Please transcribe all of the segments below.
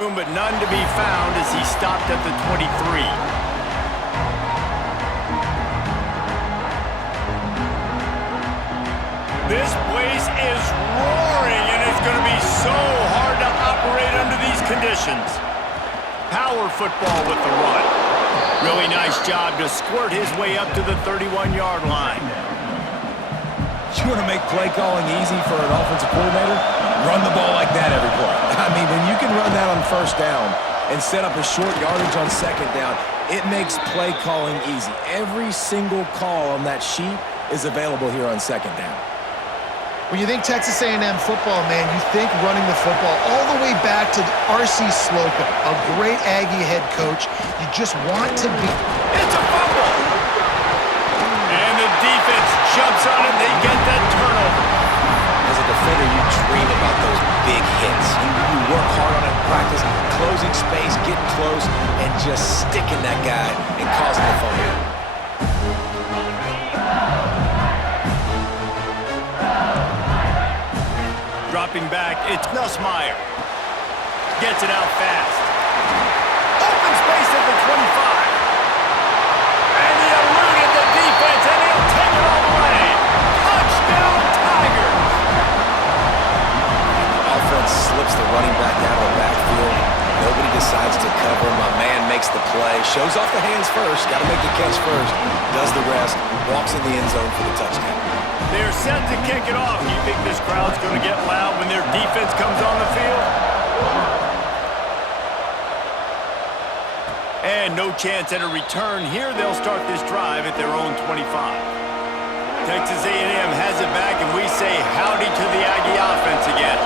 Room, but none to be found as he stopped at the 23. This place is roaring, and it's going to be so hard to operate under these conditions. Power football with the run. Really nice job to squirt his way up to the 31-yard line. You want to make play calling easy for an offensive coordinator? Run the ball like that every play. I mean, when you can run that on first down and set up a short yardage on second down, it makes play calling easy. Every single call on that sheet is available here on second down. When you think Texas A&M football, man, you think running the football all the way back to R.C. Slocum, a great Aggie head coach. You just want to be. It's a fumble! And the defense jumps on it. They get that turnover. As a defender, you dream about those big hits. You work hard on it in practice, closing space, getting close, and just sticking that guy and causing the fumble. Dropping back, it's Nussmeier. Gets it out fast. Open space at the 25. And he eluded the defense, and he'll take it all the way. Touchdown, Tigers! The offense slips the running back out of the backfield. Nobody decides to cover. My man makes the play. Shows off the hands first. Got to make the catch first. Does the rest. Walks in the end zone for the touchdown. They're set to kick it off. You think this crowd's going to get loud when their defense comes on the field? And no chance at a return. Here they'll start this drive at their own 25. Texas A&M has it back, and we say howdy to the Aggie offense again.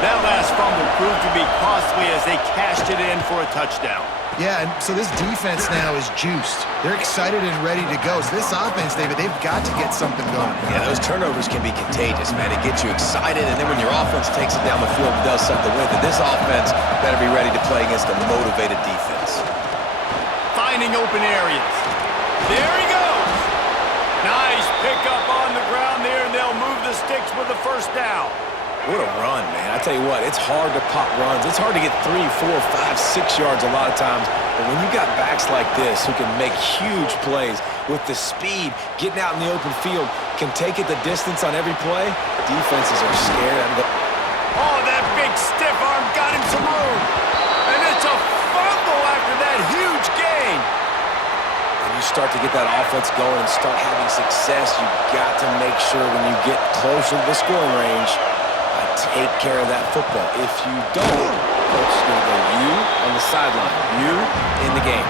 That last fumble proved to be costly as they cashed it in for a touchdown. Yeah, and so this defense now is juiced. They're excited and ready to go. So this offense, David, they've got to get something going. Yeah, those turnovers can be contagious, man. It gets you excited, and then when your offense takes it down the field and does something with it, this offense better be ready to play against a motivated defense. Finding open areas. There he goes. Nice pickup on the ground there, and they'll move the sticks with the first down. What a run, man. I tell you what, it's hard to pop runs. It's hard to get 3, 4, 5, 6 yards a lot of times. But when you got backs like this who can make huge plays with the speed, getting out in the open field, can take it the distance on every play, defenses are scared. Oh, that big stiff arm got him some room. And it's a fumble after that huge gain. When you start to get that offense going and start having success, you got to make sure when you get closer to the scoring range, take care of that football. If you don't, coach is going to go you on the sideline, you in the game.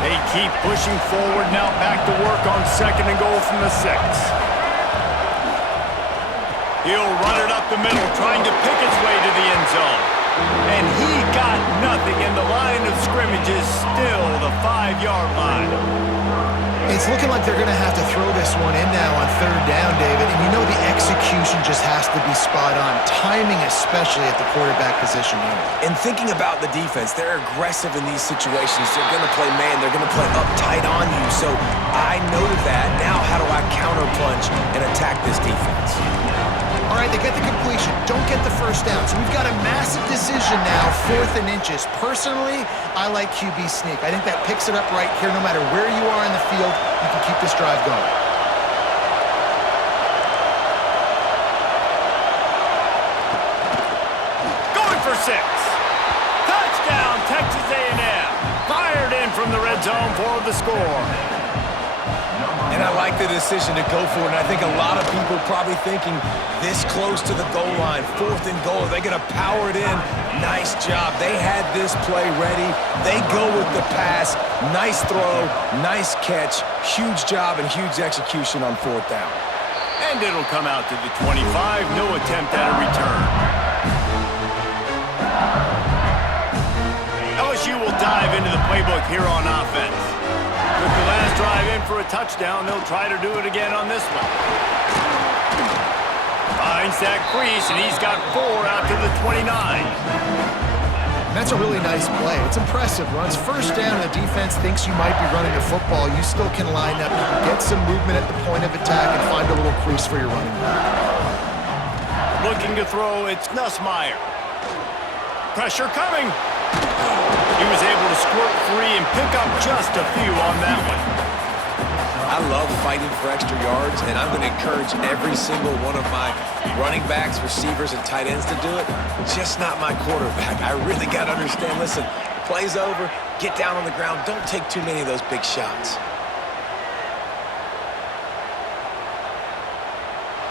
They keep pushing forward now, back to work on second and goal from the 6. He'll run it up the middle, trying to pick its way to the end zone. And he got nothing, and the line of scrimmage is still the 5-yard line. It's looking like they're going to have to throw this one in now on third down, David. And you know the execution just has to be spot on. Timing especially at the quarterback position here. And thinking about the defense, they're aggressive in these situations. They're going to play man. They're going to play up tight on you. So I know that. Now how do I counterpunch and attack this defense? All right, they get the completion. Don't get the first down. So we've got a massive decision now, 4th and inches. Personally, I like QB sneak. I think that picks it up right here. No matter where you are in the field, you can keep this drive going. Going for 6. Touchdown, Texas A&M. Fired in from the red zone for the score. And I like the decision to go for it. And I think a lot of people probably thinking this close to the goal line, 4th and goal, are they going to power it in? Nice job. They had this play ready. They go with the pass. Nice throw, nice catch. Huge job and huge execution on 4th down. And it'll come out to the 25. No attempt at a return. LSU will dive into the playbook here on offense. With the last drive in for a touchdown, they'll try to do it again on this one. Finds that crease, and he's got 4 out to the 29. That's a really nice play. It's impressive. Runs first down, and the defense thinks you might be running the football. You still can line up, get some movement at the point of attack, and find a little crease for your running back. Looking to throw, it's Nussmeier. Pressure coming. He was able to squirt free and pick up just a few on that one. I love fighting for extra yards, and I'm going to encourage every single one of my running backs, receivers, and tight ends to do it. Just not my quarterback. I really got to understand, listen, play's over, get down on the ground, don't take too many of those big shots.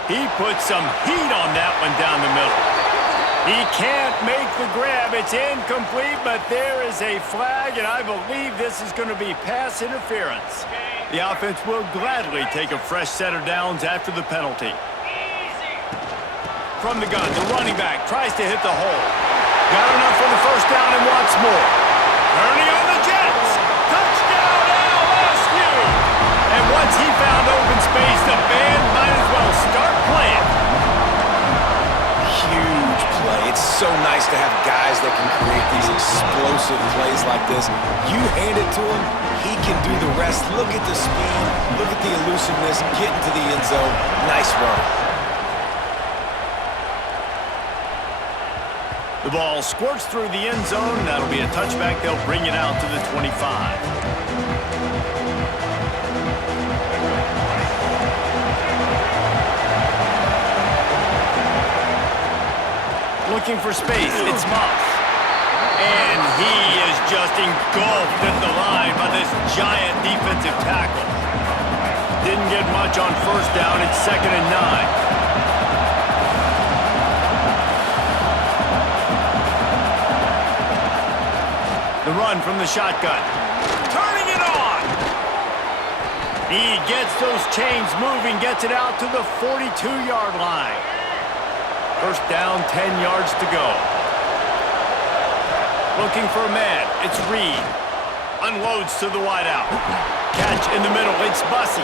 He put some heat on that one down the middle. He can't make the grab. It's incomplete, but there is a flag, and I believe this is going to be pass interference. The offense will gladly take a fresh set of downs after the penalty. From the gun, the running back tries to hit the hole. Got enough for the first down and wants more. Turning on the Jets. Touchdown LSU! And once he found open space, the band might as well start playing. Huge play. It's so nice to have guys that can create these explosive plays like this. You hand it to him, he can do the rest. Look at the speed, look at the elusiveness, get into the end zone. Nice run. The ball squirts through the end zone. That'll be a touchback. They'll bring it out to the 25. Looking for space, it's Moss. And he is just engulfed at the line by this giant defensive tackle. Didn't get much on first down, it's 2nd and 9. The run from the shotgun. Turning it on! He gets those chains moving, gets it out to the 42-yard line. First down, 10 yards to go. Looking for a man. It's Reed. Unloads to the wideout. Catch in the middle. It's Bussey.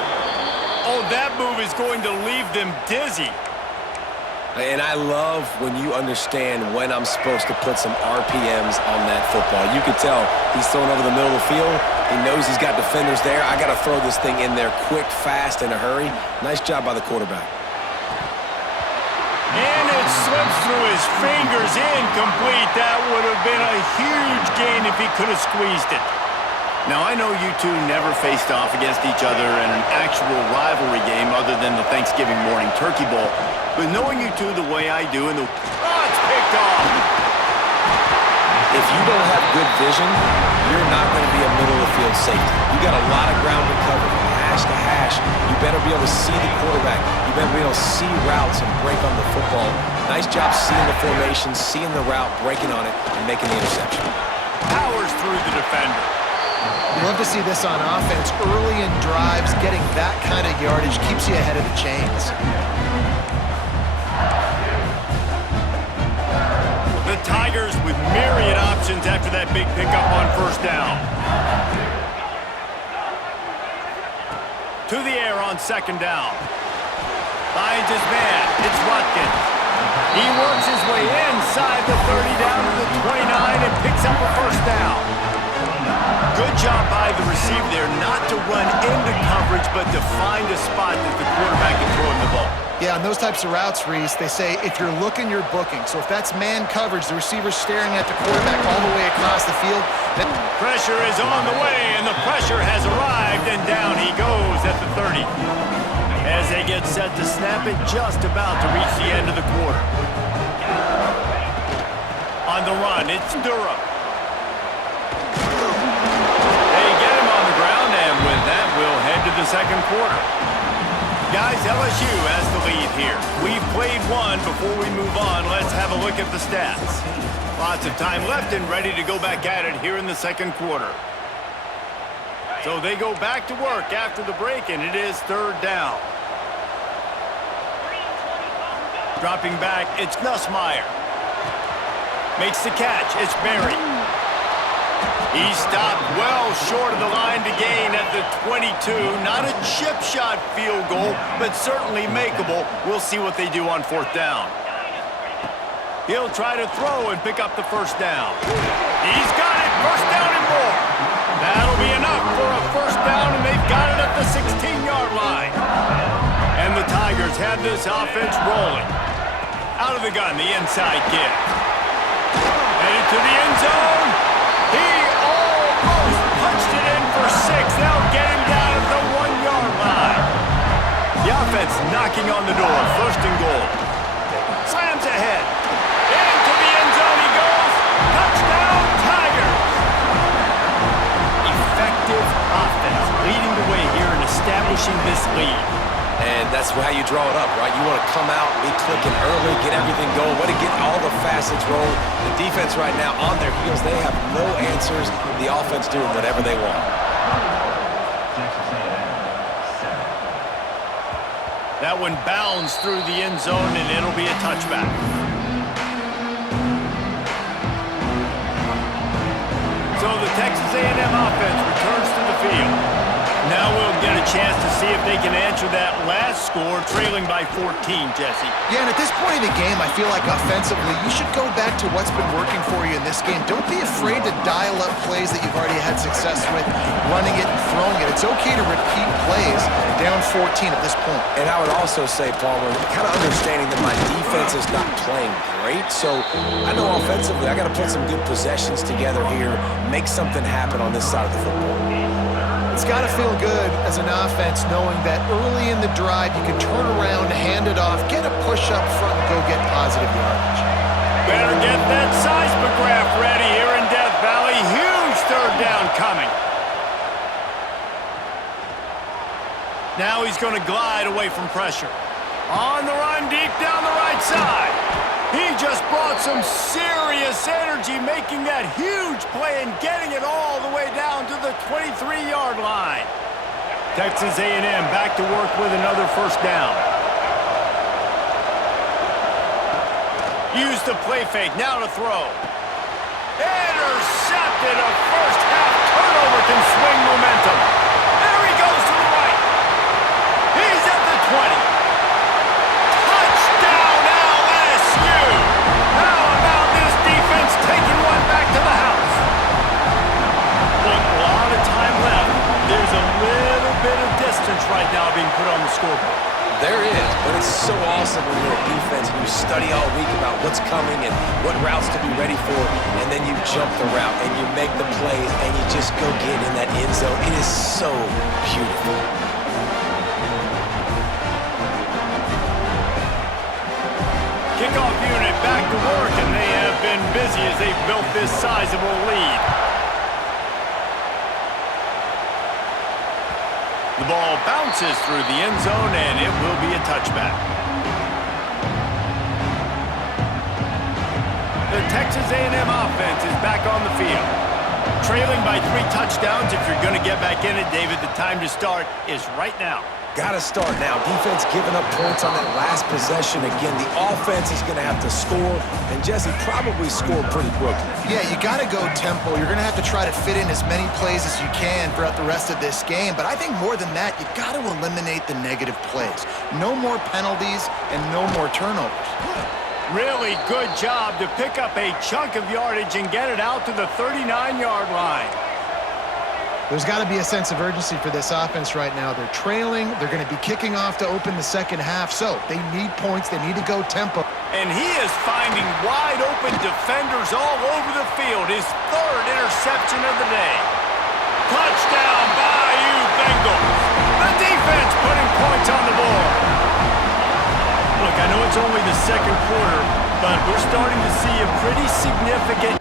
Oh, that move is going to leave them dizzy. And I love when you understand when I'm supposed to put some RPMs on that football. You can tell he's throwing over the middle of the field. He knows he's got defenders there. I got to throw this thing in there quick, fast, in a hurry. Nice job by the quarterback. And it slips through his fingers, incomplete. That would have been a huge gain if he could have squeezed it. Now, I know you two never faced off against each other in an actual rivalry game other than the Thanksgiving morning Turkey Bowl. But knowing you two the way I do, it's picked off. If you don't have good vision, you're not going to be a middle-of-the-field safety. You got a lot of ground to cover from hash to hash. You better be able to see the quarterback. You better be able to see routes and break on the football. Nice job seeing the formation, seeing the route, breaking on it, and making the interception. Powers through the defender. Love to see this on offense. Early in drives, getting that kind of yardage keeps you ahead of the chains. The Tigers with myriad options after that big pickup on first down. To the air on 2nd down. Finds his man. It's Watkins. He works his way inside the 30 down to the 29 and picks up a first down. Good job by the receiver there not to run into coverage, but to find a spot that the quarterback can throw him the ball. Yeah, on those types of routes, Reese, they say if you're looking, you're booking. So if that's man coverage, the receiver's staring at the quarterback all the way across the field. Pressure is on the way, and the pressure has arrived, and down he goes at the 30. As they get set to snap it, just about to reach the end of the quarter. On the run, it's Durham. They get him on the ground, and with that, we'll head to the second quarter. Guys, LSU has the lead here. We've played one. Before we move on, let's have a look at the stats. Lots of time left and ready to go back at it here in the second quarter. So they go back to work after the break, and it is 3rd down. Dropping back, it's Nussmeier. Makes the catch, it's Berry. He stopped well short of the line to gain at the 22. Not a chip shot field goal, but certainly makeable. We'll see what they do on 4th down. He'll try to throw and pick up the first down. He's got it, first down and more. That'll be enough for a first down, and they've got it at the 16-yard line. And the Tigers have this offense rolling. Out of the gun, the inside give. Headed to the end zone. He almost punched it in for 6. They'll get him down at the 1-yard line. The offense knocking on the door. First and goal. Slams ahead. Into the end zone he goes. Touchdown, Tigers. Effective offense leading the way here and establishing this lead. And that's how you draw it up, right? You want to come out, be clicking early, get everything going, want to get all the facets rolling. The defense right now on their heels, they have no answers. The offense doing whatever they want. That one bounds through the end zone, and it'll be a touchback. So the Texas A&M offense returns to the field. Now we'll get a chance to see if they can answer that last score, trailing by 14, Jesse. Yeah, and at this point in the game, I feel like offensively, you should go back to what's been working for you in this game. Don't be afraid to dial up plays that you've already had success with, running it and throwing it. It's okay to repeat plays down 14 at this point. And I would also say, Palmer, kind of understanding that my defense is not playing great, so I know offensively I got to put some good possessions together here, make something happen on this side of the football. It's got to feel good as an offense knowing that early in the drive you can turn around, hand it off, get a push up front, and go get positive yardage. Better get that seismograph ready here in Death Valley. Huge third down coming. Now he's going to glide away from pressure. On the run, deep down the right side. He just brought some serious energy, making that huge play and getting it all the way down to the 23-yard line. Texas A&M back to work with another first down. Use the play fake, now to throw. Intercepted. A first half turnover can swing momentum. There he goes to the right. He's at the 20. Touchdown, LSU. How about this defense taking one back to the house? Look, a lot of time left. There's a little bit of distance right now being put on the scoreboard. There is, but it's so awesome when you're a defense and you study all week about what's coming and what routes to be ready for, and then you jump the route and you make the plays and you just go get in that end zone. It is so beautiful. Kickoff unit back to work, and they have been busy as they've built this sizable lead. The ball bounces through the end zone, and it will be a touchback. The Texas A&M offense is back on the field. Trailing by 3 touchdowns. If you're going to get back in it, David, the time to start is right now. Got to start now. Defense giving up points on that last possession. Again, the offense is going to have to score, and Jesse probably scored pretty quickly. Yeah, you got to go tempo. You're going to have to try to fit in as many plays as you can throughout the rest of this game. But I think more than that, you've got to eliminate the negative plays. No more penalties and no more turnovers. Really good job to pick up a chunk of yardage and get it out to the 39-yard line. There's got to be a sense of urgency for this offense right now. They're trailing. They're going to be kicking off to open the second half. So they need points. They need to go tempo. And he is finding wide-open defenders all over the field. His 3rd interception of the day. Touchdown, Bayou Bengals. The defense putting points on the board. Look, I know it's only the second quarter, but we're starting to see a pretty significant